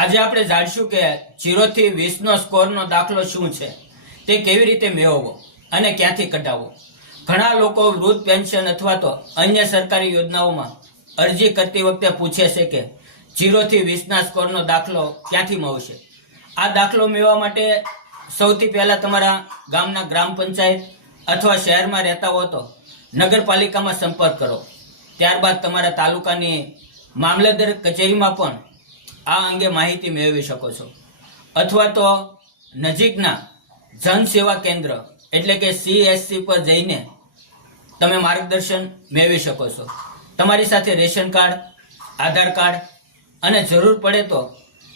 આજે આપણે જાણશું કે 0 થી 20 નો સ્કોરનો દાખલો શું છે, તે કેવી રીતે મેળવવો અને ક્યાંથી કઢાવવો. ઘણા લોકો વૃદ્ધ પેન્શન અથવા તો અન્ય સરકારી યોજનાઓમાં અરજી કરતી વખતે પૂછે છે કે 0 થી 20 ના સ્કોરનો દાખલો ક્યાંથી મળશે. આ દાખલો મેળવવા માટે સૌથી પહેલા તમારા ગામના ગ્રામ પંચાયત અથવા શહેરમાં રહેતા હો તો નગરપાલિકામાં સંપર્ક કરો. ત્યારબાદ તમારા તાલુકાની મામલતદાર કચેરીમાં પણ આ અંગે માહિતી મેળવી શકો છો, અથવા તો નજીકના જન સેવા કેન્દ્ર એટલે કે CSC પર જઈને તમે માર્ગદર્શન મેળવી શકો છો. તમારી સાથે રેશન કાર્ડ, આધાર કાર્ડ અને જરૂર પડે તો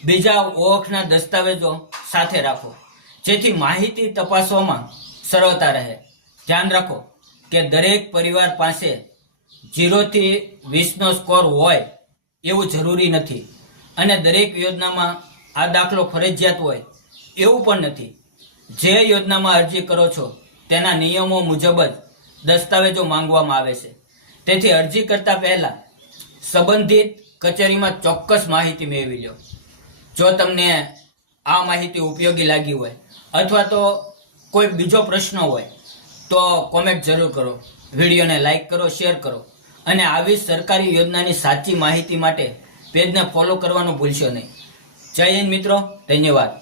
બીજા ઓળખના દસ્તાવેજો સાથે રાખો, જેથી માહિતી તપાસવામાં સરળતા રહે. ધ્યાન રાખો કે દરેક પરિવાર પાસે 0 થી 20 નો સ્કોર હોય એવું જરૂરી નથી, અને દરેક યોજનામાં આ દાખલો ફરજિયાત હોય એવું પણ નથી. જે યોજનામાં અરજી કરો છો તેના નિયમો મુજબ જ દસ્તાવેજો માંગવામાં આવે છે. તેથી અરજી કરતા પહેલા સંબંધિત કચેરીમાં ચોક્કસ માહિતી મેળવી લો. જો તમને આ માહિતી ઉપયોગી લાગી હોય અથવા તો કોઈ બીજો પ્રશ્ન હોય તો કોમેન્ટ જરૂર કરો, વિડીયોને લાઈક કરો, શેર કરો, અને આવી સરકારી યોજનાની સાચી માહિતી માટે પેજને ફોલો કરવાનું ભૂલશો નહીં. જય હિન્દ મિત્રો, ધન્યવાદ.